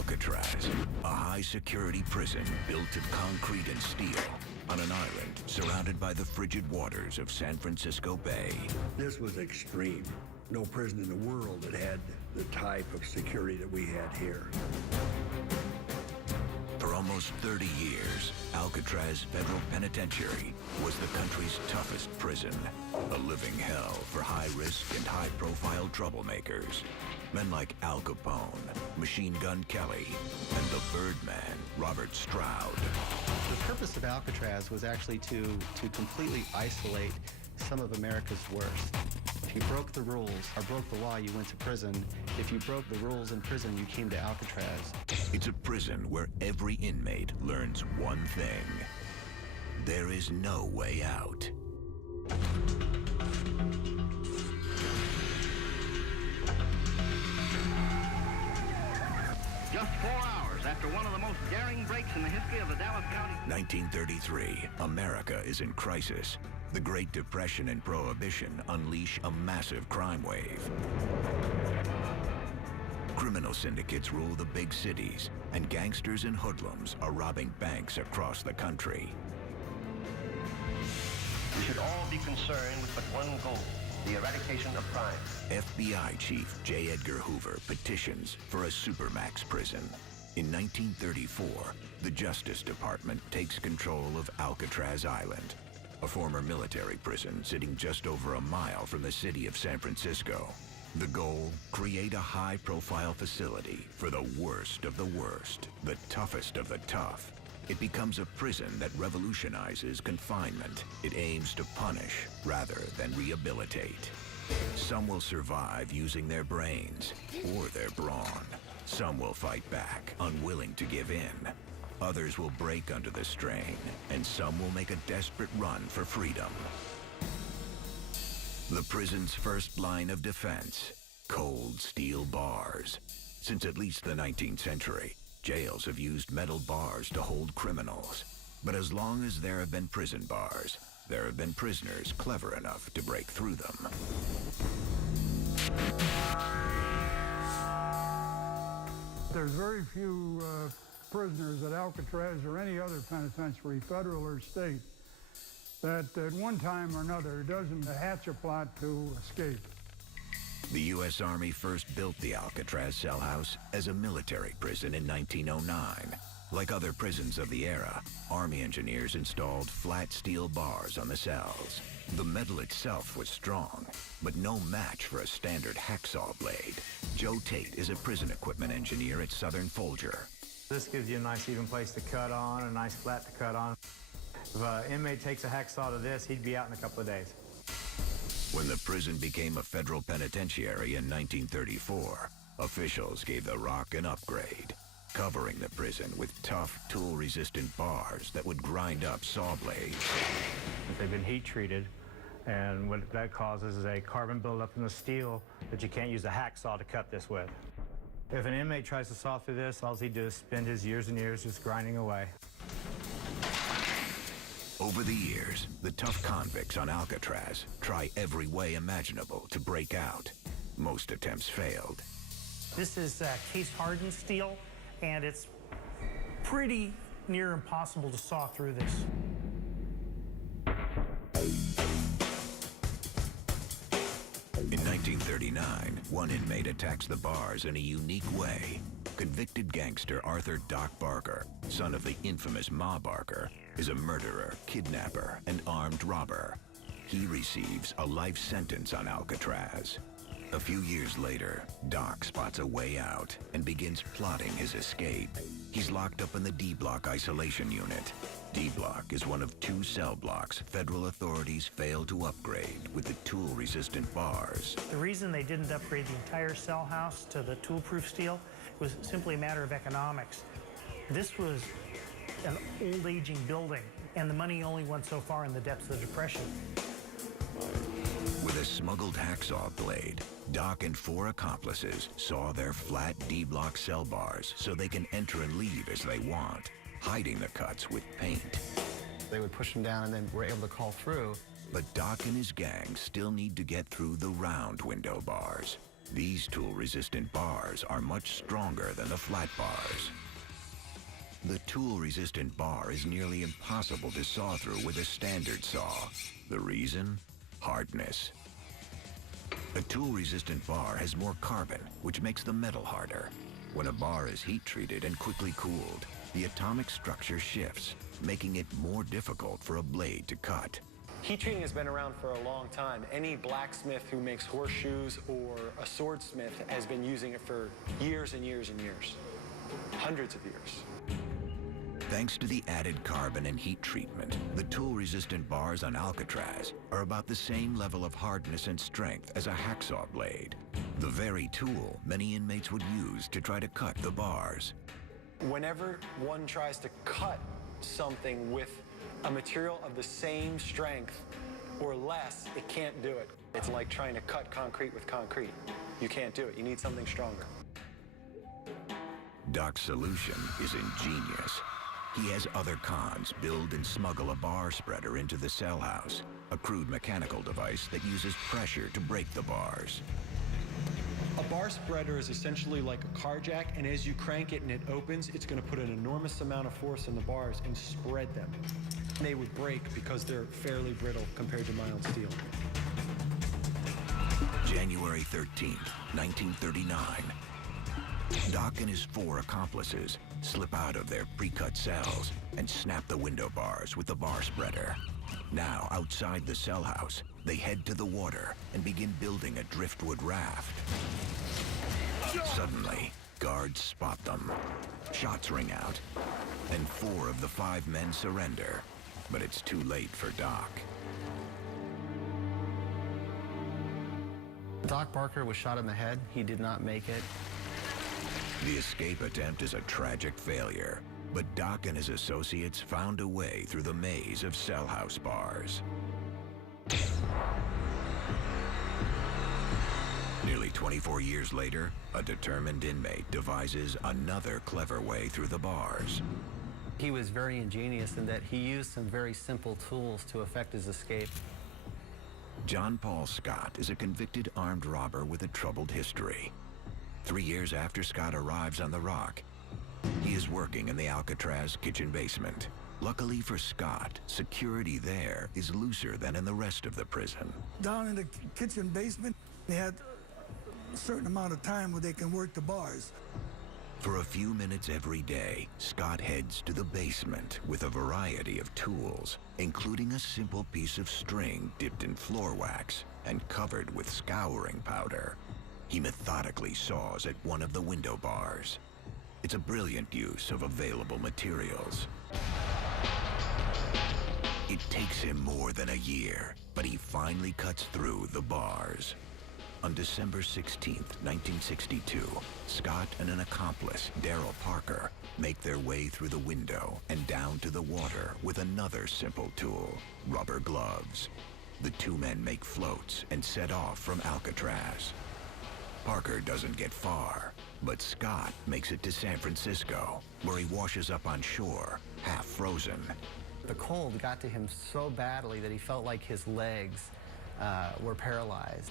Alcatraz, a high-security prison built of concrete and steel on an island surrounded by the frigid waters of San Francisco Bay. This was extreme. No prison in the world that had the type of security that we had here. For almost 30 years, Alcatraz Federal Penitentiary was the country's toughest prison, a living hell for high-risk and high-profile troublemakers. Men like Al Capone, Machine Gun Kelly, and the Birdman, Robert Stroud. The purpose of Alcatraz was actually to completely isolate some of America's worst. If you broke the rules or broke the law, you went to prison. If you broke the rules in prison, you came to Alcatraz. It's a prison where every inmate learns one thing. There is no way out. Just 4 hours after one of the most daring breaks in the history of the Dallas County. 1933, America is in crisis. The Great Depression and Prohibition unleash a massive crime wave. Criminal syndicates rule the big cities, and gangsters and hoodlums are robbing banks across the country. We should all be concerned with but one goal: the eradication of crime. FBI Chief J. Edgar Hoover petitions for a supermax prison. In 1934, the Justice Department takes control of Alcatraz Island, a former military prison sitting just over a mile from the city of San Francisco. The goal, create a high-profile facility for the worst of the worst, the toughest of the tough. It becomes a prison that revolutionizes confinement. It aims to punish rather than rehabilitate. Some will survive using their brains or their brawn. Some will fight back, unwilling to give in. Others will break under the strain, and some will make a desperate run for freedom. The prison's first line of defense: cold steel bars. Since at least the 19th century, jails have used metal bars to hold criminals. But as long as there have been prison bars, there have been prisoners clever enough to break through them. There's very few prisoners at Alcatraz or any other penitentiary, federal or state, that at one time or another doesn't hatch a plot to escape. The U.S. Army first built the Alcatraz cell house as a military prison in 1909. Like other prisons of the era, Army engineers installed flat steel bars on the cells. The metal itself was strong, but no match for a standard hacksaw blade. Joe Tate is a prison equipment engineer at Southern Folger. This gives you a nice even place to cut on, a nice flat to cut on. If an inmate takes a hacksaw to this, he'd be out in a couple of days. When the prison became a federal penitentiary in 1934, officials gave the rock an upgrade, covering the prison with tough, tool-resistant bars that would grind up saw blades. They've been heat treated, and what that causes is a carbon buildup in the steel that you can't use a hacksaw to cut this with. If an inmate tries to saw through this, all he does is spend his years and years just grinding away. Over the years, the tough convicts on Alcatraz try every way imaginable to break out. Most attempts failed. This is case-hardened steel, and it's pretty near impossible to saw through this. In 1939, one inmate attacks the bars in a unique way. Convicted gangster Arthur Doc Barker, son of the infamous Ma Barker, is a murderer, kidnapper, and armed robber. He receives a life sentence on Alcatraz. A few years later, Doc spots a way out and begins plotting his escape. He's locked up in the D-Block isolation unit. D-Block is one of 2 cell blocks federal authorities failed to upgrade with the tool-resistant bars. The reason they didn't upgrade the entire cell house to the tool-proof steel was simply a matter of economics. This was an old, aging building, and the money only went so far in the depths of the Depression. With a smuggled hacksaw blade, Doc and 4 accomplices saw their flat D-Block cell bars so they can enter and leave as they want, hiding the cuts with paint. They would push them down, and then we're able to call through. But Doc and his gang still need to get through the round window bars. These tool-resistant bars are much stronger than the flat bars. The tool-resistant bar is nearly impossible to saw through with a standard saw. The reason? Hardness. A tool-resistant bar has more carbon, which makes the metal harder. When a bar is heat-treated and quickly cooled, the atomic structure shifts, making it more difficult for a blade to cut. Heat treating has been around for a long time. Any blacksmith who makes horseshoes or a swordsmith has been using it for years and years and years. Hundreds of years. Thanks to the added carbon and heat treatment, the tool-resistant bars on Alcatraz are about the same level of hardness and strength as a hacksaw blade, the very tool many inmates would use to try to cut the bars. Whenever one tries to cut something with a material of the same strength or less, it can't do it. It's like trying to cut concrete with concrete. You can't do it. You need something stronger. Doc's solution is ingenious. He has other cons build and smuggle a bar spreader into the cell house, a crude mechanical device that uses pressure to break the bars. A bar spreader is essentially like a car jack, and as you crank it and it opens, it's going to put an enormous amount of force in the bars and spread them. They would break because they're fairly brittle compared to mild steel. January 13th, 1939. Doc and his 4 accomplices slip out of their pre-cut cells and snap the window bars with the bar spreader. Now, outside the cell house, they head to the water and begin building a driftwood raft. Suddenly, guards spot them. Shots ring out, and 4 of the 5 men surrender. But it's too late for Doc. Doc Barker was shot in the head. He did not make it. The escape attempt is a tragic failure, but Doc and his associates found a way through the maze of cell house bars. Nearly 24 years later, a determined inmate devises another clever way through the bars. He was very ingenious in that he used some very simple tools to effect his escape. John Paul Scott is a convicted armed robber with a troubled history. 3 years after Scott arrives on the Rock, he is working in the Alcatraz kitchen basement. Luckily for Scott, security there is looser than in the rest of the prison. Down in the kitchen basement, they had a certain amount of time where they can work the bars. For a few minutes every day, Scott heads to the basement with a variety of tools, including a simple piece of string dipped in floor wax and covered with scouring powder. He methodically saws at one of the window bars. It's a brilliant use of available materials. It takes him more than a year, but he finally cuts through the bars. On December 16th, 1962, Scott and an accomplice, Darrell Parker, make their way through the window and down to the water with another simple tool, rubber gloves. The 2 men make floats and set off from Alcatraz. Parker doesn't get far, but Scott makes it to San Francisco, where he washes up on shore, half frozen. The cold got to him so badly that he felt like his legs were paralyzed.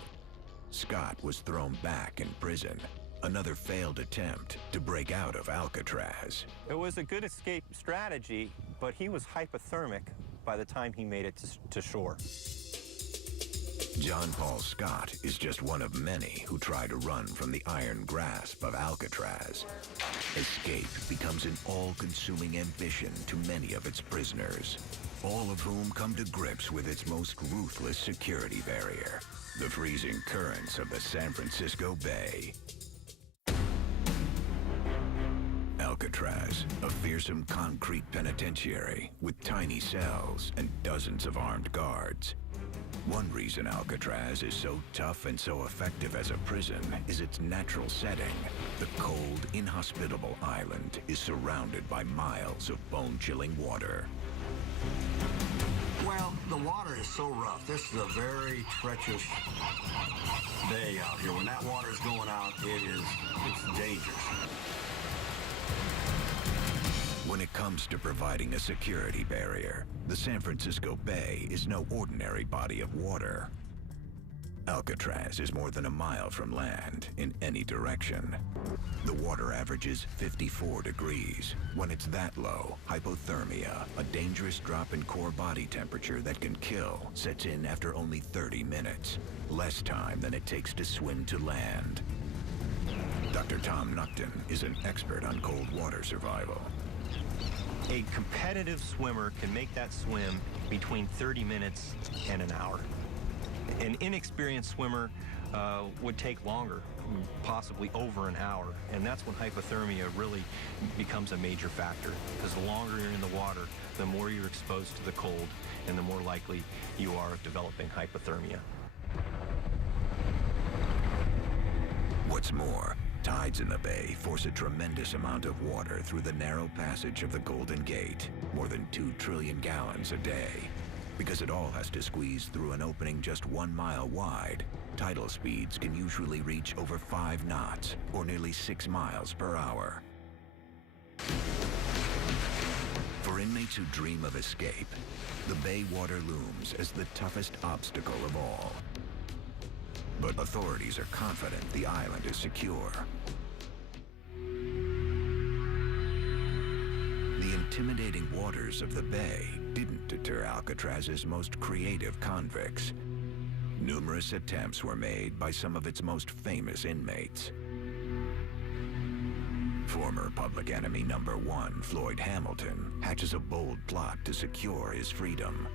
Scott was thrown back in prison, another failed attempt to break out of Alcatraz. It was a good escape strategy, but he was hypothermic by the time he made it to shore. John Paul Scott is just one of many who try to run from the iron grasp of Alcatraz. Escape becomes an all-consuming ambition to many of its prisoners, all of whom come to grips with its most ruthless security barrier, the freezing currents of the San Francisco Bay. Alcatraz, a fearsome concrete penitentiary with tiny cells and dozens of armed guards. One reason Alcatraz is so tough and so effective as a prison is its natural setting. The cold, inhospitable island is surrounded by miles of bone-chilling water. Well, the water is so rough. This is a very treacherous day out here. When that water is going out, it's dangerous. When it comes to providing a security barrier, the San Francisco Bay is no ordinary body of water. Alcatraz is more than a mile from land in any direction. The water averages 54 degrees. When it's that low, hypothermia, a dangerous drop in core body temperature that can kill, sets in after only 30 minutes, less time than it takes to swim to land. Dr. Tom Nuckton is an expert on cold water survival. A competitive swimmer can make that swim between 30 minutes and an hour. An inexperienced swimmer would take longer, possibly over an hour, and that's when hypothermia really becomes a major factor, because the longer you're in the water, the more you're exposed to the cold, and the more likely you are of developing hypothermia. What's more, tides in the bay force a tremendous amount of water through the narrow passage of the Golden Gate, more than 2 trillion gallons a day. Because it all has to squeeze through an opening just 1 mile wide, tidal speeds can usually reach over 5 knots, or nearly 6 miles per hour. For inmates who dream of escape, the bay water looms as the toughest obstacle of all. But authorities are confident the island is secure. The intimidating waters of the bay didn't deter Alcatraz's most creative convicts. Numerous attempts were made by some of its most famous inmates. Former public enemy number 1, Floyd Hamilton, hatches a bold plot to secure his freedom.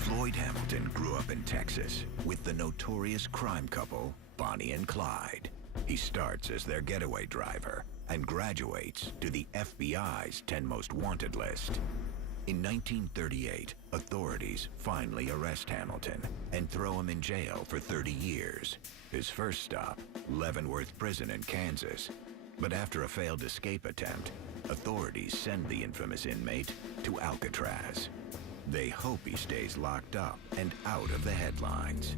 Floyd Hamilton grew up in Texas with the notorious crime couple, Bonnie and Clyde. He starts as their getaway driver and graduates to the FBI's 10 Most Wanted list. In 1938, authorities finally arrest Hamilton and throw him in jail for 30 years. His first stop, Leavenworth Prison in Kansas. But after a failed escape attempt, authorities send the infamous inmate to Alcatraz. They hope he stays locked up and out of the headlines.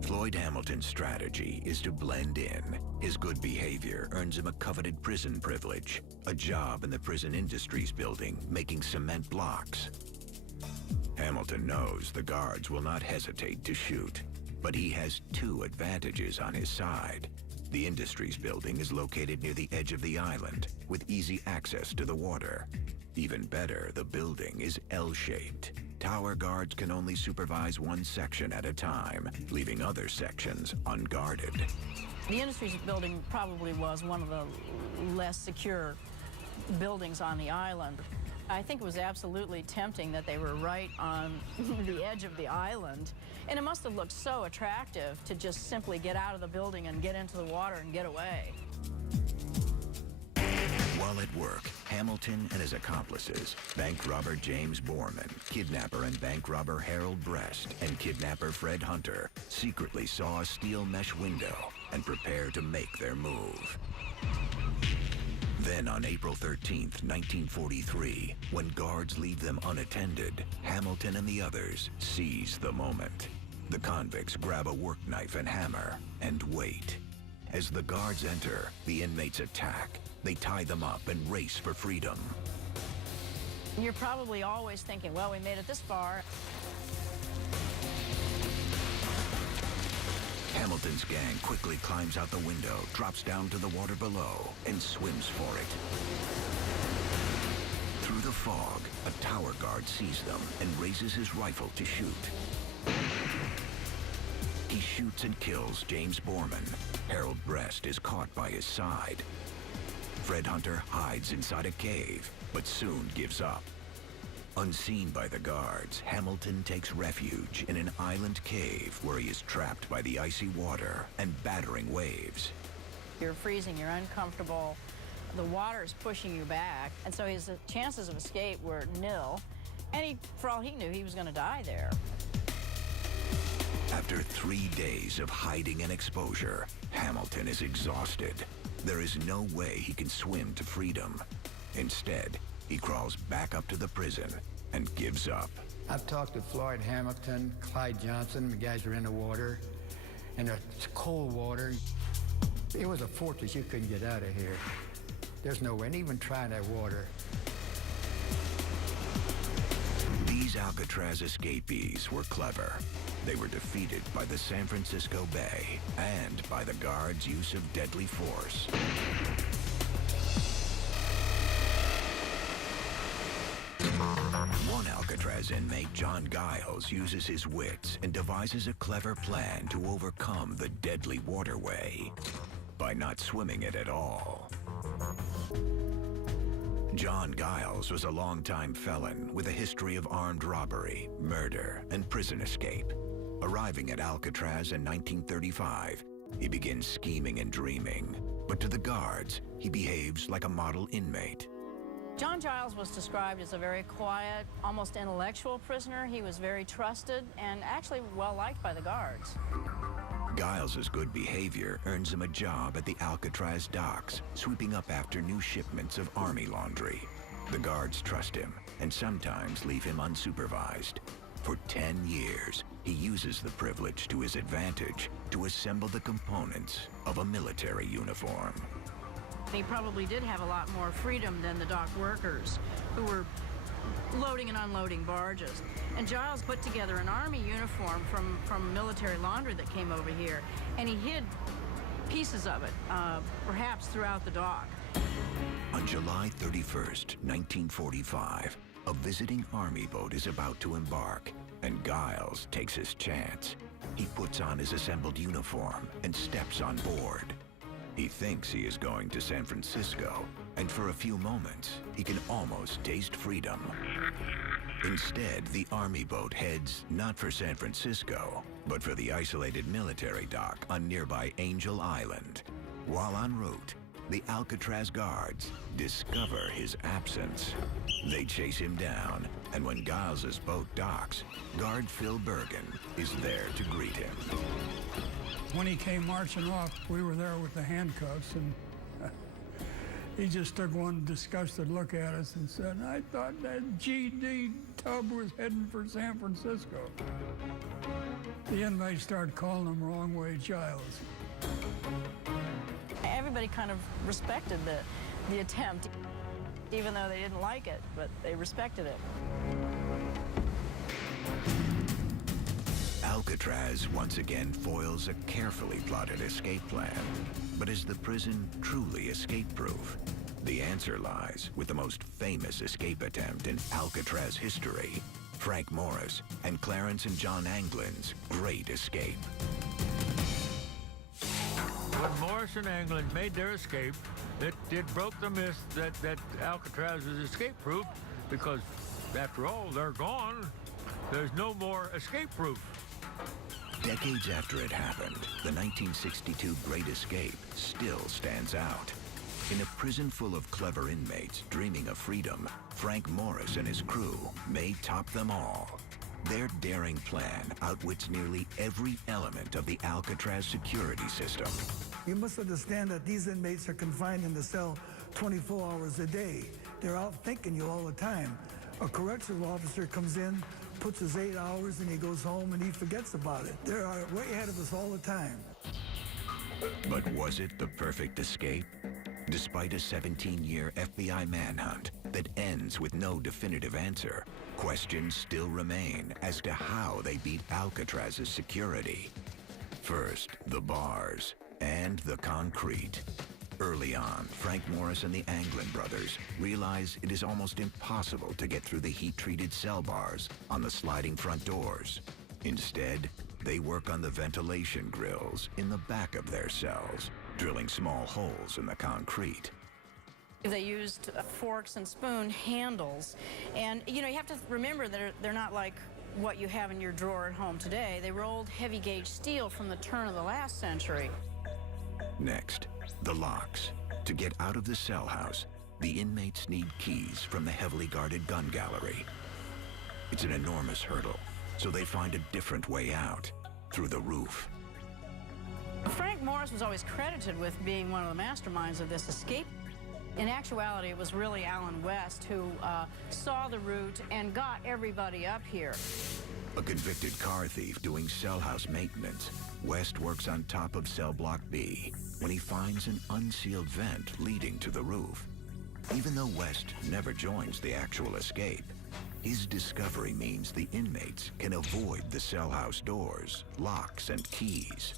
Floyd Hamilton's strategy is to blend in. His good behavior earns him a coveted prison privilege, a job in the prison industries building making cement blocks. Hamilton knows the guards will not hesitate to shoot, but he has 2 advantages on his side. The industries building is located near the edge of the island, with easy access to the water. Even better, the building is L-shaped. Tower guards can only supervise 1 section at a time, leaving other sections unguarded. The Industries building probably was one of the less secure buildings on the island. I think it was absolutely tempting that they were right on the edge of the island, and it must have looked so attractive to just simply get out of the building and get into the water and get away. While at work, Hamilton and his accomplices, bank robber James Borman, kidnapper and bank robber Harold Brest, and kidnapper Fred Hunter, secretly saw a steel mesh window and prepare to make their move. Then on April 13th, 1943, when guards leave them unattended, Hamilton and the others seize the moment. The convicts grab a work knife and hammer and wait. As the guards enter, the inmates attack. They tie them up and race for freedom. You're probably always thinking, well, we made it this far. Hamilton's gang quickly climbs out the window, drops down to the water below, and swims for it. Through the fog, a tower guard sees them and raises his rifle to shoot. He shoots and kills James Borman. Harold Brest is caught by his side. Fred Hunter hides inside a cave, but soon gives up. Unseen by the guards, Hamilton takes refuge in an island cave where he is trapped by the icy water and battering waves. You're freezing, you're uncomfortable, the water is pushing you back, and so his chances of escape were nil, and for all he knew, he was going to die there. After 3 days of hiding and exposure, Hamilton is exhausted. There is no way he can swim to freedom. Instead, he crawls back up to the prison and gives up. I've talked to Floyd Hamilton, Clyde Johnson, the guys were in the water, and it's cold water. It was a fortress, you couldn't get out of here. There's no way, and even try that water. These These Alcatraz escapees were clever. They were defeated by the San Francisco Bay and by the guards' use of deadly force. One Alcatraz inmate, John Giles, uses his wits and devises a clever plan to overcome the deadly waterway by not swimming it at all. John Giles was a longtime felon with a history of armed robbery, murder, and prison escape. Arriving at Alcatraz in 1935, he begins scheming and dreaming, but to the guards, he behaves like a model inmate. John Giles was described as a very quiet, almost intellectual prisoner. He was very trusted and actually well-liked by the guards. Giles's good behavior earns him a job at the Alcatraz docks, sweeping up after new shipments of army laundry. The guards trust him and sometimes leave him unsupervised. For 10 years, he uses the privilege to his advantage to assemble the components of a military uniform. He probably did have a lot more freedom than the dock workers who were loading and unloading barges. And Giles put together an army uniform from military laundry that came over here, and he hid pieces of it, perhaps throughout the dock. On July 31st, 1945, a visiting army boat is about to embark, and Giles takes his chance. He puts on his assembled uniform and steps on board. He thinks he is going to San Francisco, and for a few moments, he can almost taste freedom. Instead, the army boat heads not for San Francisco, but for the isolated military dock on nearby Angel Island. While en route, the Alcatraz guards discover his absence. They chase him down, and when Giles's boat docks, guard Phil Bergen is there to greet him. When he came marching off, we were there with the handcuffs, and he just took one disgusted look at us and said, "I thought that GD tub was heading for San Francisco." The inmates started calling him Wrong Way Giles. Everybody kind of respected the attempt, even though they didn't like it, but they respected it. Alcatraz once again foils a carefully plotted escape plan. But is the prison truly escape-proof? The answer lies with the most famous escape attempt in Alcatraz history, Frank Morris and Clarence and John Anglin's Great Escape. When Morris and Anglin made their escape, it broke the myth that Alcatraz is escape-proof, because after all, they're gone. There's no more escape-proof. Decades after it happened, the 1962 Great Escape still stands out. In a prison full of clever inmates dreaming of freedom, Frank Morris and his crew may top them all. Their daring plan outwits nearly every element of the Alcatraz security system. You must understand that these inmates are confined in the cell 24 hours a day. They're out thinking you all the time. A correctional officer comes in, puts his 8 hours, and he goes home and he forgets about it. They're way ahead of us all the time. But was it the perfect escape? Despite a 17-year FBI manhunt that ends with no definitive answer, questions still remain as to how they beat Alcatraz's security. First, the bars and the concrete. Early on, Frank Morris and the Anglin brothers realize it is almost impossible to get through the heat-treated cell bars on the sliding front doors. Instead, they work on the ventilation grills in the back of their cells, drilling small holes in the concrete. They used forks and spoon handles, and you have to remember that they're not like what you have in your drawer at home today. They rolled heavy gauge steel from the turn of the last century. Next, the locks. To get out of the cell house, the inmates need keys from the heavily guarded gun gallery. It's an enormous hurdle, so they find a different way out, through the roof. Frank Morris was always credited with being one of the masterminds of this escape. In actuality, it was really Alan West who saw the route and got everybody up here. A convicted car thief doing cell house maintenance, West works on top of cell block B when he finds an unsealed vent leading to the roof. Even though West never joins the actual escape, His discovery means the inmates can avoid the cell house doors, locks, and keys.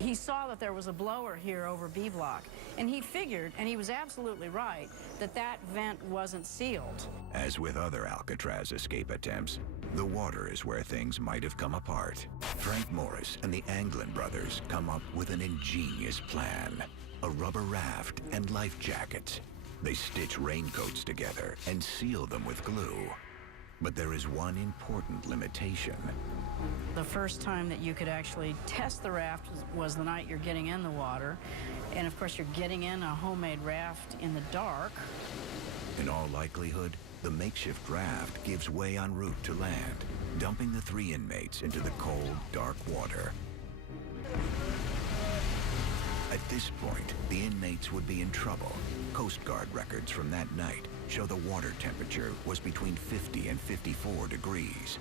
He saw that there was a blower here over B block, and he figured, and he was absolutely right, that that vent wasn't sealed. As with other Alcatraz escape attempts, the water is where things might have come apart. Frank Morris and the Anglin brothers come up with an ingenious plan. A rubber raft and life jackets. They stitch raincoats together and seal them with glue. But there is one important limitation. The first time that you could actually test the raft was the night you're getting in the water. And of course, you're getting in a homemade raft in the dark. In all likelihood, the makeshift raft gives way en route to land, dumping the 3 inmates into the cold, dark water. At this point, the inmates would be in trouble. Coast Guard records from that night show the water temperature was between 50 and 54 degrees,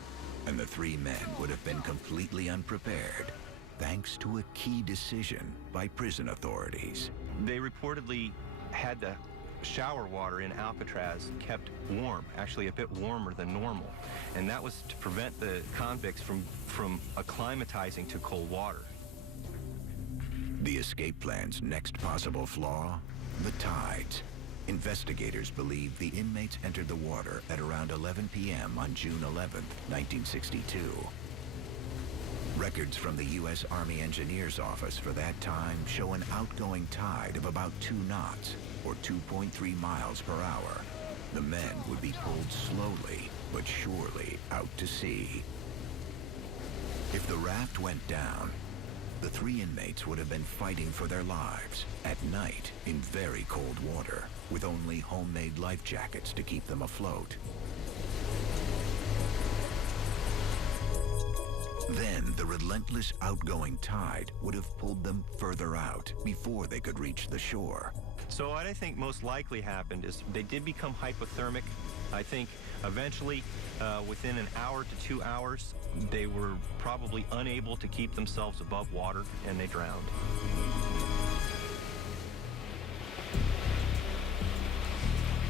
and the 3 men would have been completely unprepared, thanks to a key decision by prison authorities. They reportedly had the shower water in Alcatraz kept warm, actually a bit warmer than normal, and that was to prevent the convicts from acclimatizing to cold water. The escape plan's next possible flaw? The tides. Investigators believe the inmates entered the water at around 11 p.m. on June 11, 1962. Records from the U.S. Army Engineers Office for that time show an outgoing tide of about 2 knots, or 2.3 miles per hour. The men would be pulled slowly, but surely out to sea. If the raft went down, the 3 inmates would have been fighting for their lives at night in very cold water, with only homemade life jackets to keep them afloat. Then the relentless outgoing tide would have pulled them further out before they could reach the shore. So what I think most likely happened is they did become hypothermic. I think eventually, within an hour to 2 hours, they were probably unable to keep themselves above water, and they drowned.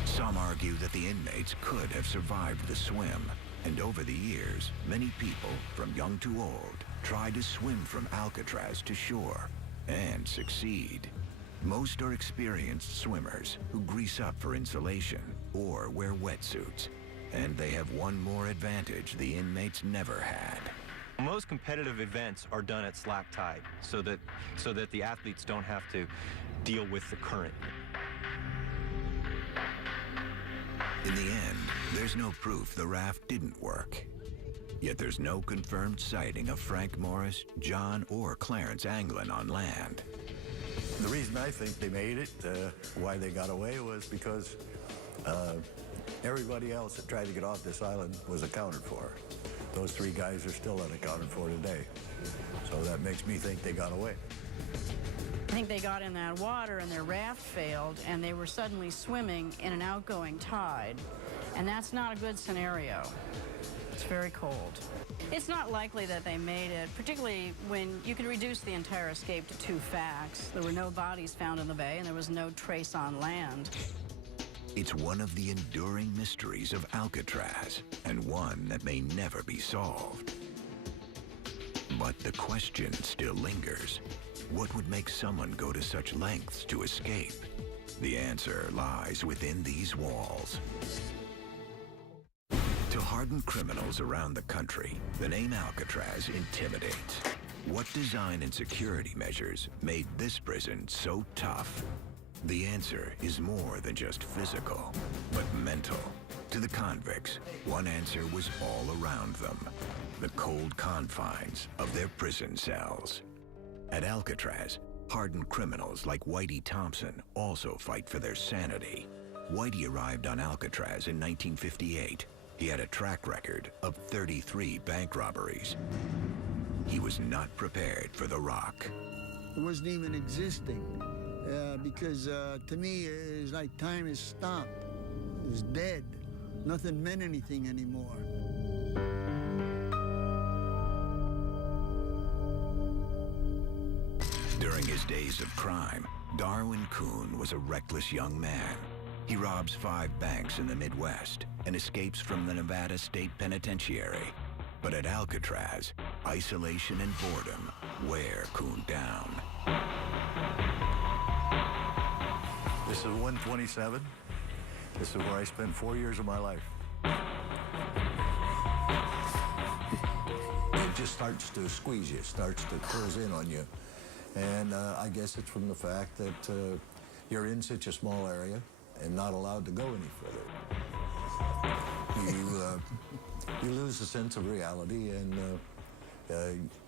Some argue that the inmates could have survived the swim, and over the years, many people, from young to old, try to swim from Alcatraz to shore, and succeed. Most are experienced swimmers who grease up for insulation or wear wetsuits, and they have one more advantage the inmates never had. Most competitive events are done at slack tide, so that the athletes don't have to deal with the current. In the end, there's no proof the raft didn't work. Yet there's no confirmed sighting of Frank Morris, John, or Clarence Anglin on land. The reason I think they made it, why they got away, was because everybody else that tried to get off this island was accounted for. Those 3 guys are still unaccounted for today. So that makes me think they got away. I think they got in that water and their raft failed, and they were suddenly swimming in an outgoing tide. And that's not a good scenario. It's very cold. It's not likely that they made it, particularly when you can reduce the entire escape to 2 facts. There were no bodies found in the bay, and there was no trace on land. It's one of the enduring mysteries of Alcatraz, and one that may never be solved. But the question still lingers. What would make someone go to such lengths to escape? The answer lies within these walls. To hardened criminals around the country, the name Alcatraz intimidates. What design and security measures made this prison so tough? The answer is more than just physical, but mental. To the convicts, one answer was all around them: the cold confines of their prison cells. At Alcatraz, hardened criminals like Whitey Thompson also fight for their sanity. Whitey arrived on Alcatraz in 1958. He had a track record of 33 bank robberies. He was not prepared for the rock. It wasn't even existing because to me, it was like time has stopped. It was dead. Nothing meant anything anymore. During his days of crime, Darwin Kuhn was a reckless young man. He robs 5 banks in the Midwest and escapes from the Nevada State Penitentiary. But at Alcatraz, isolation and boredom wear Coon down. This is 127. This is where I spent 4 years of my life. It just starts to squeeze you, starts to close in on you. And I guess it's from the fact that you're in such a small area and not allowed to go any further. You lose the sense of reality, and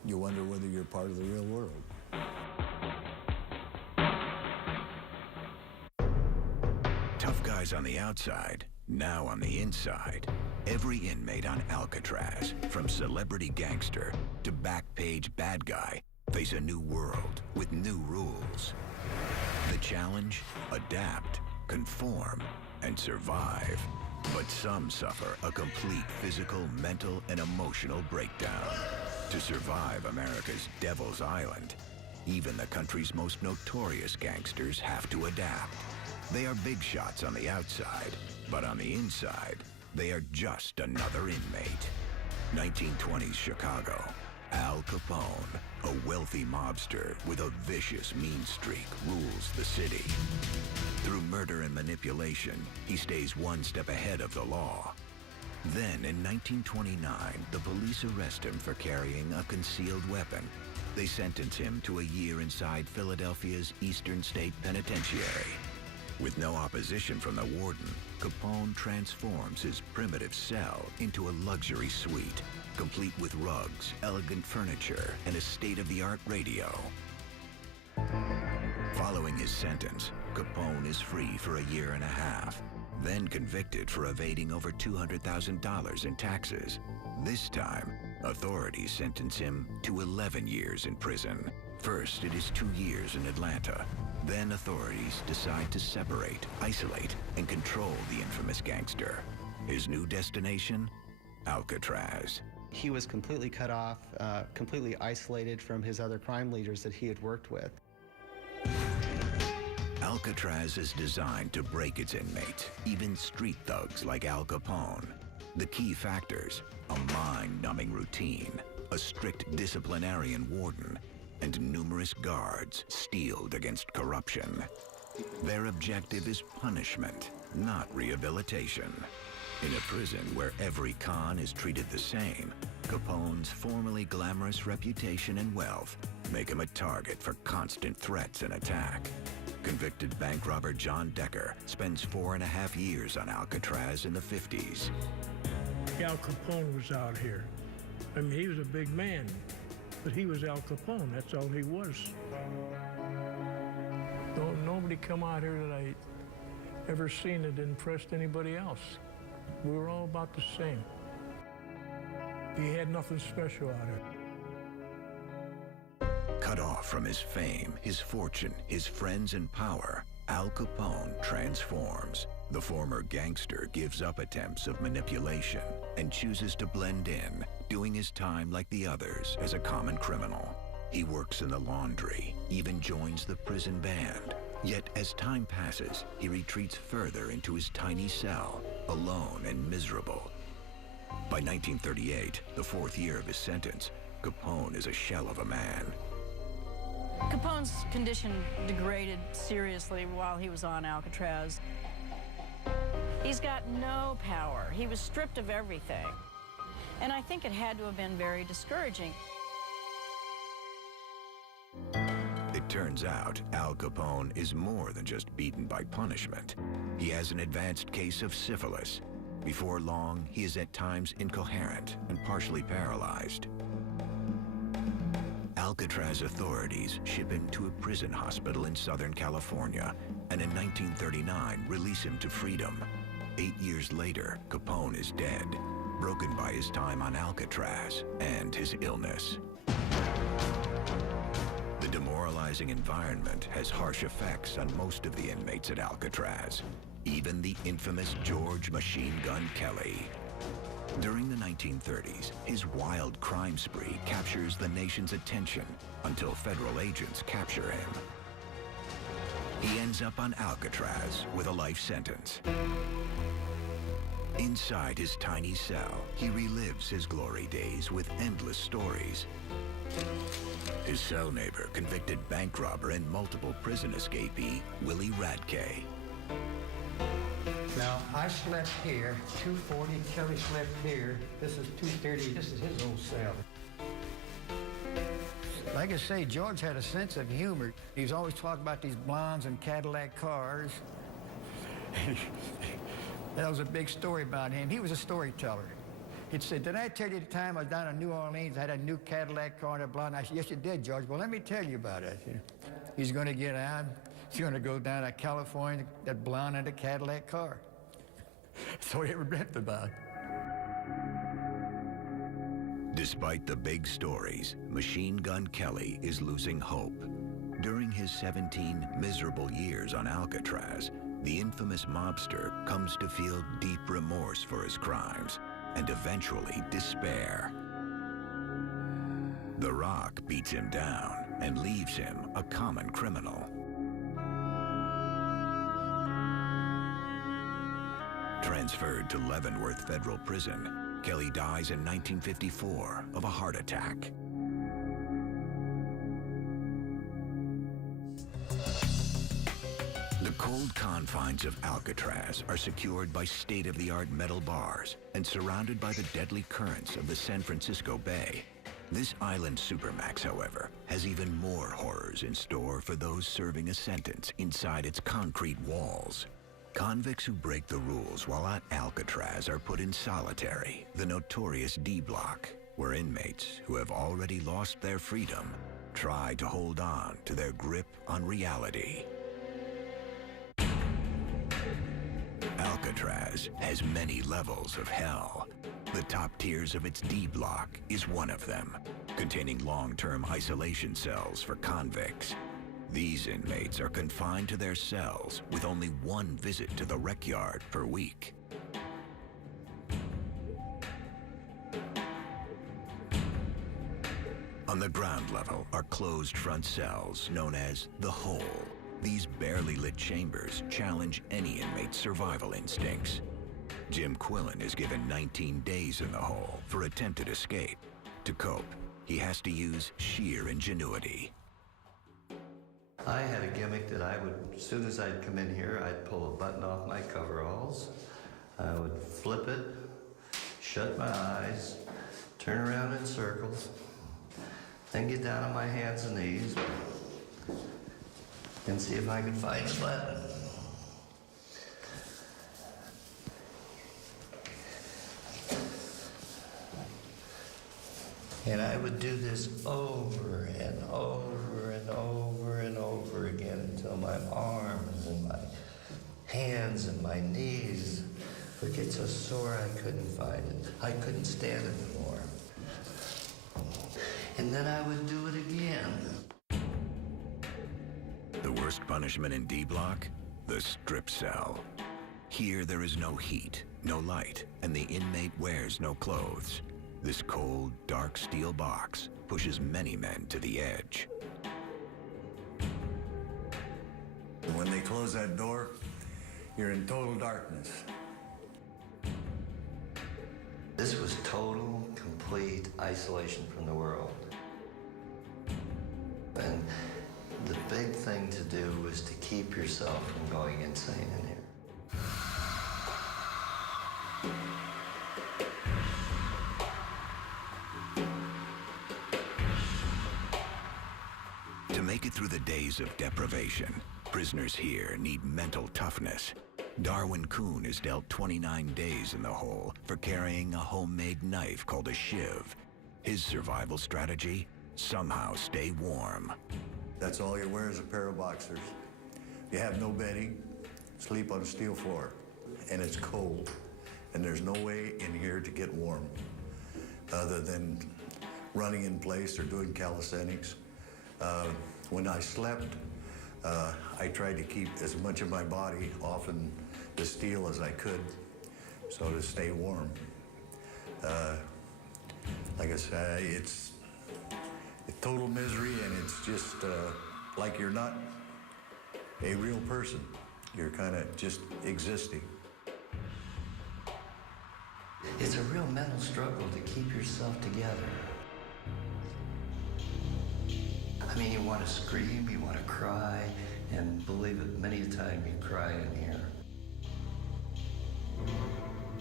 you wonder whether you're part of the real world. Tough guys on the outside, now on the inside. Every inmate on Alcatraz, from celebrity gangster to back page bad guy, face a new world with new rules. The challenge? Adapt, conform, and survive. But some suffer a complete physical, mental, and emotional breakdown. To survive America's Devil's Island, even the country's most notorious gangsters have to adapt. They are big shots on the outside, but on the inside, they are just another inmate. 1920s Chicago. Al Capone, a wealthy mobster with a vicious mean streak, rules the city. Through murder and manipulation, he stays one step ahead of the law. Then, in 1929, the police arrest him for carrying a concealed weapon. They sentence him to a year inside Philadelphia's Eastern State Penitentiary. With no opposition from the warden, Capone transforms his primitive cell into a luxury suite, complete with rugs, elegant furniture, and a state-of-the-art radio. Following his sentence, Capone is free for a year and a half, then convicted for evading over $200,000 in taxes. This time, authorities sentence him to 11 years in prison. First, it is 2 years in Atlanta. Then authorities decide to separate, isolate, and control the infamous gangster. His new destination? Alcatraz. He was completely cut off, completely isolated from his other crime leaders that he had worked with. Alcatraz is designed to break its inmates, even street thugs like Al Capone. The key factors: a mind-numbing routine, a strict disciplinarian warden, and numerous guards steeled against corruption. Their objective is punishment, not rehabilitation. In a prison where every con is treated the same, Capone's formerly glamorous reputation and wealth make him a target for constant threats and attack. Convicted bank robber John Decker spends 4.5 years on Alcatraz in the 50s. Al Capone was out here. I mean, he was a big man, but he was Al Capone. That's all he was. Nobody come out here that I ever seen that impressed anybody else. We were all about the same. He had nothing special out here. Cut off from his fame, his fortune, his friends and power, Al Capone transforms. The former gangster gives up attempts of manipulation and chooses to blend in, doing his time like the others as a common criminal. He works in the laundry, even joins the prison band. Yet as time passes, he retreats further into his tiny cell, alone and miserable. By 1938, the 4th year of his sentence, Capone is a shell of a man. Capone's condition degraded seriously while he was on Alcatraz. He's got no power. He was stripped of everything. And I think it had to have been very discouraging. It turns out Al Capone is more than just beaten by punishment. He has an advanced case of syphilis. Before long, he is at times incoherent and partially paralyzed. Alcatraz authorities ship him to a prison hospital in Southern California, and in 1939 release him to freedom. 8 years later, Capone is dead, broken by his time on Alcatraz and his illness. The demoralizing environment has harsh effects on most of the inmates at Alcatraz, even the infamous George Machine Gun Kelly. During the 1930s, his wild crime spree captures the nation's attention until federal agents capture him. he ends up on Alcatraz with a life sentence. Inside his tiny cell, he relives his glory days with endless stories. His cell neighbor, convicted bank robber and multiple prison escapee, Willie Radke. Now, I slept here, 240, Kelly slept here. This is 230, this is his old cell. Like I say, George had a sense of humor. He was always talking about these blondes and Cadillac cars. That was a big story about him. He was a storyteller. He'd say, did I tell you the time I was down in New Orleans, I had a new Cadillac car and a blonde? I said, yes, you did, George. Well, let me tell you about it. He's going to get out. He's going to go down to California, that blonde in a Cadillac car. That's all he ever dreamt about. Despite the big stories, Machine Gun Kelly is losing hope. During his 17 miserable years on Alcatraz, the infamous mobster comes to feel deep remorse for his crimes and eventually despair. The Rock beats him down and leaves him a common criminal. Transferred to Leavenworth Federal Prison, Kelly dies in 1954 of a heart attack. The cold confines of Alcatraz are secured by state-of-the-art metal bars and surrounded by the deadly currents of the San Francisco Bay. This island supermax, however, has even more horrors in store for those serving a sentence inside its concrete walls. Convicts who break the rules while at Alcatraz are put in solitary, the notorious D Block, where inmates who have already lost their freedom try to hold on to their grip on reality. Alcatraz has many levels of hell. The top tiers of its D Block is one of them, containing long-term isolation cells for convicts. These inmates are confined to their cells with only one visit to the rec yard per week. On the ground level are closed front cells known as the Hole. These barely lit chambers challenge any inmate's survival instincts. Jim Quillen is given 19 days in the Hole for attempted escape. To cope, he has to use sheer ingenuity. I had a gimmick that I would, as soon as I'd come in here, I'd pull a button off my coveralls. I would flip it, shut my eyes, turn around in circles, then get down on my hands and knees and see if I could find the button. And I would do this over and over and over and over again until my arms and my hands and my knees would get so sore I couldn't find it. I couldn't stand it anymore. And then I would do it again. The worst punishment in D Block? The strip cell. Here there is no heat, no light, and the inmate wears no clothes. This cold, dark steel box pushes many men to the edge. When they close that door, you're in total darkness. This was total, complete isolation from the world. And the big thing to do was to keep yourself from going insane in here. To make it through the days of deprivation, prisoners here need mental toughness. Darwin Kuhn is dealt 29 days in the Hole for carrying a homemade knife called a shiv. His survival strategy? Somehow stay warm. That's all you wear is a pair of boxers. You have no bedding, sleep on a steel floor, and it's cold. And there's no way in here to get warm other than running in place or doing calisthenics. When I slept, I tried to keep as much of my body off in the steel as I could, so to stay warm. Like I said, it's total misery, and it's just like you're not a real person. You're kind of just existing. It's a real mental struggle to keep yourself together. I mean, you want to scream, you want to cry, and believe it, many a time you cry in here.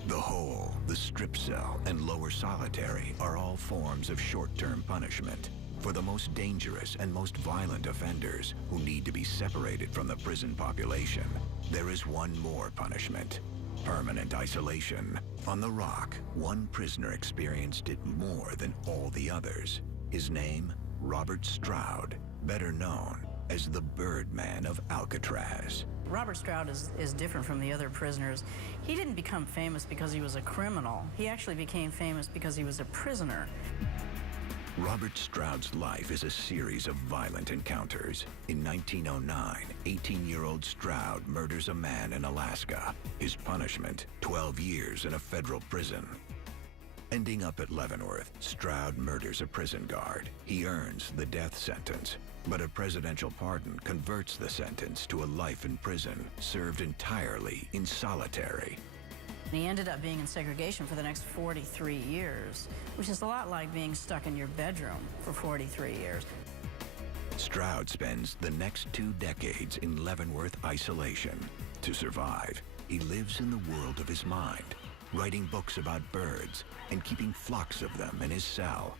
The hole, the strip cell, and lower solitary are all forms of short-term punishment for the most dangerous and most violent offenders who need to be separated from the prison population. There is one more punishment: permanent isolation. On the Rock, one prisoner experienced it more than all the others. His name, Robert Stroud, better known as the Birdman of Alcatraz. Robert Stroud is different from the other prisoners. He didn't become famous because he was a criminal. He actually became famous because he was a prisoner. Robert Stroud's life is a series of violent encounters. In 1909, 18-year-old Stroud murders a man in Alaska. His punishment, 12 years in a federal prison. Ending up at Leavenworth, Stroud murders a prison guard. He earns the death sentence, but a presidential pardon converts the sentence to a life in prison, served entirely in solitary. He ended up being in segregation for the next 43 years, which is a lot like being stuck in your bedroom for 43 years. Stroud spends the next 2 decades in Leavenworth isolation. To survive, he lives in the world of his mind, writing books about birds and keeping flocks of them in his cell.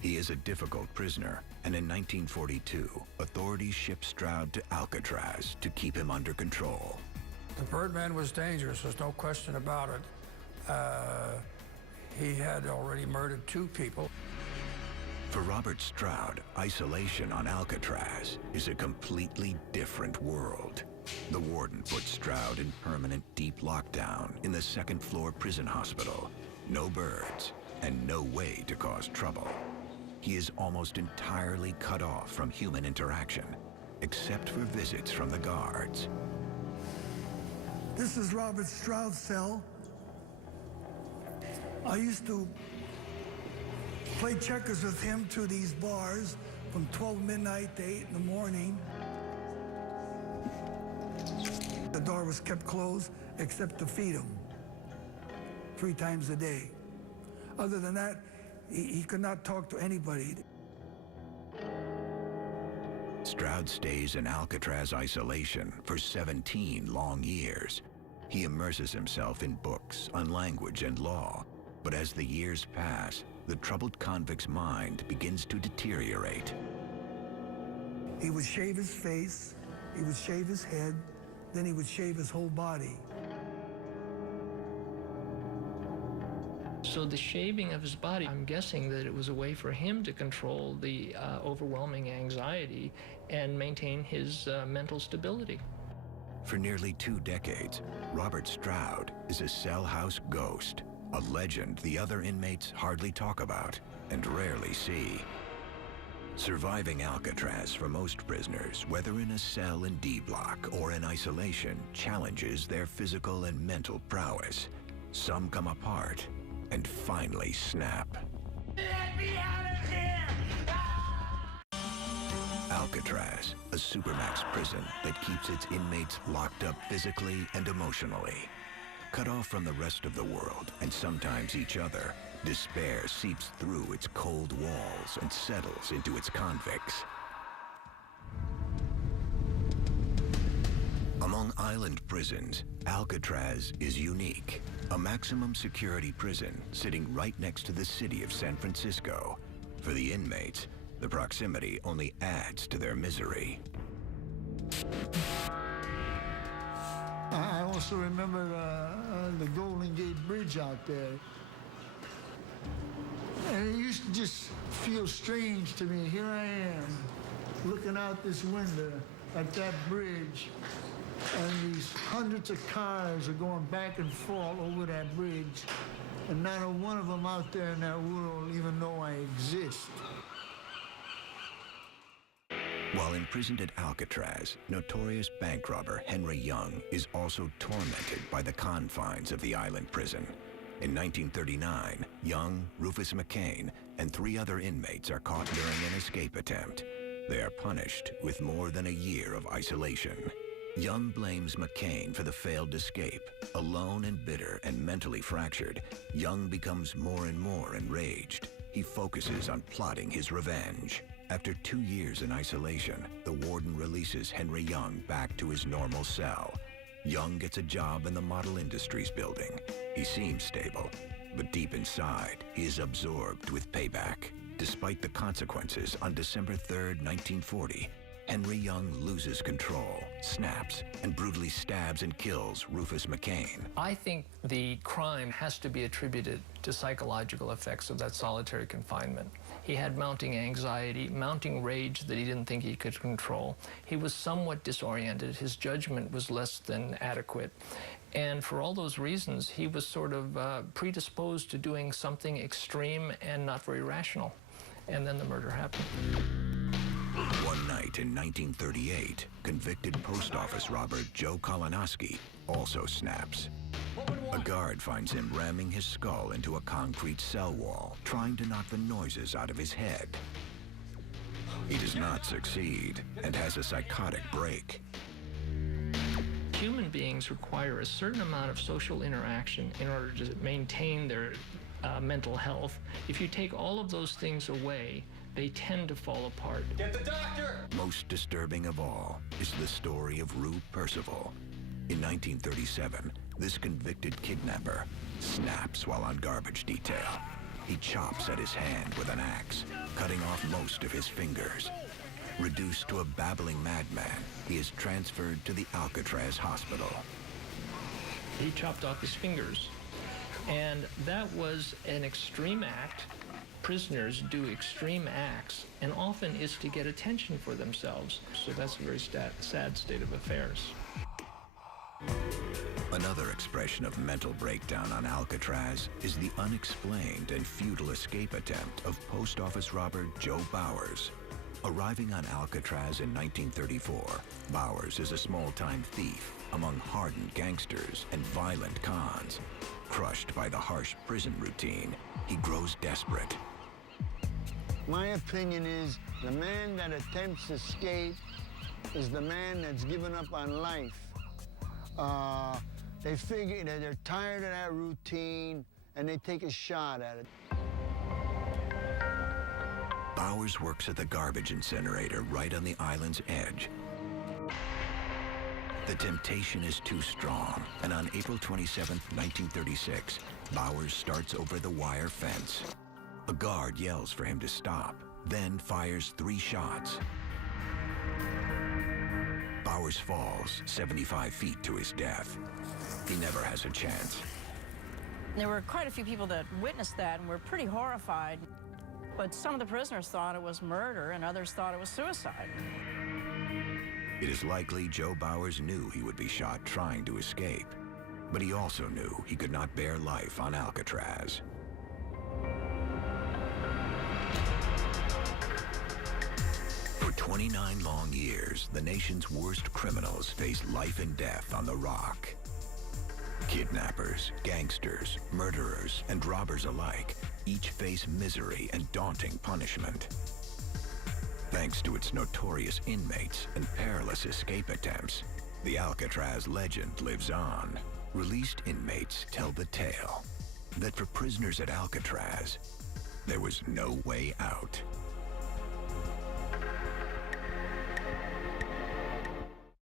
He is a difficult prisoner, and in 1942, authorities shipped Stroud to Alcatraz to keep him under control. The Birdman was dangerous, there's no question about it. He had already murdered 2 people. For Robert Stroud, isolation on Alcatraz is a completely different world. The warden put Stroud in permanent deep lockdown in the 2nd floor prison hospital. No birds and no way to cause trouble. He is almost entirely cut off from human interaction, except for visits from the guards. This is Robert Stroud's cell. I used to play checkers with him to these bars from 12 midnight to 8 in the morning. The door was kept closed except to feed him 3 times a day. Other than that, he could not talk to anybody. Stroud stays in Alcatraz isolation for 17 long years. He immerses himself in books on language and law. But as the years pass, the troubled convict's mind begins to deteriorate. He would shave his face, he would shave his head, then he would shave his whole body. So the shaving of his body, I'm guessing that it was a way for him to control the overwhelming anxiety and maintain his mental stability. For nearly 2 decades, Robert Stroud is a cell house ghost, a legend the other inmates hardly talk about and rarely see. Surviving Alcatraz for most prisoners, whether in a cell in D Block or in isolation, challenges their physical and mental prowess. Some come apart and finally snap. Let me out of here! Alcatraz, a supermax prison that keeps its inmates locked up physically and emotionally. Cut off from the rest of the world and sometimes each other, despair seeps through its cold walls and settles into its convicts. Among island prisons, Alcatraz is unique. A maximum security prison sitting right next to the city of San Francisco. For the inmates, the proximity only adds to their misery. I also remember the Golden Gate Bridge out there. And it used to just feel strange to me. Here I am, looking out this window at that bridge, and these hundreds of cars are going back and forth over that bridge, and not a one of them out there in that world even know I exist. While imprisoned at Alcatraz, notorious bank robber Henry Young is also tormented by the confines of the island prison. In 1939, Young, Rufus McCain, and 3 other inmates are caught during an escape attempt. they are punished with more than a year of isolation. Young blames McCain for the failed escape. Alone and bitter and mentally fractured, Young becomes more and more enraged. He focuses on plotting his revenge. After 2 years in isolation, the warden releases Henry Young back to his normal cell. Young gets a job in the Model Industries building. He seems stable, but deep inside, he is absorbed with payback. Despite the consequences, on December 3rd, 1940, Henry Young loses control, snaps, and brutally stabs and kills Rufus McCain. I think the crime has to be attributed to psychological effects of that solitary confinement. He had mounting anxiety, mounting rage that he didn't think he could control. He was somewhat disoriented. His judgment was less than adequate. And for all those reasons, he was sort of predisposed to doing something extreme and not very rational. And then the murder happened. One night in 1938, convicted post office robber Joe Kolonowski also snaps. A guard finds him ramming his skull into a concrete cell wall, trying to knock the noises out of his head. He does not succeed and has a psychotic break. Human beings require a certain amount of social interaction in order to maintain their mental health. If you take all of those things away, they tend to fall apart. Get the doctor! Most disturbing of all is the story of Rue Percival. In 1937, this convicted kidnapper snaps while on garbage detail. He chops at his hand with an axe, cutting off most of his fingers. Reduced to a babbling madman, he is transferred to the Alcatraz hospital. He chopped off his fingers, and that was an extreme act. Prisoners do extreme acts, and often it's to get attention for themselves. So that's a very sad state of affairs. Another expression of mental breakdown on Alcatraz is the unexplained and futile escape attempt of post office robber Joe Bowers. Arriving on Alcatraz in 1934, Bowers is a small-time thief among hardened gangsters and violent cons. Crushed by the harsh prison routine, he grows desperate. My opinion is the man that attempts to escape is the man that's given up on life. They figure that they're tired of that routine and they take a shot at it. Bowers works at the garbage incinerator right on the island's edge. The temptation is too strong, and on April 27, 1936, Bowers starts over the wire fence. A guard yells for him to stop, then fires 3 shots. Bowers falls 75 feet to his death. He never has a chance. There were quite a few people that witnessed that and were pretty horrified. But some of the prisoners thought it was murder and others thought it was suicide. It is likely Joe Bowers knew he would be shot trying to escape, but he also knew he could not bear life on Alcatraz. For 29 long years, the nation's worst criminals faced life and death on the Rock. Kidnappers, gangsters, murderers, and robbers alike each face misery and daunting punishment. Thanks to its notorious inmates and perilous escape attempts, the Alcatraz legend lives on. Released inmates tell the tale that for prisoners at Alcatraz, there was no way out.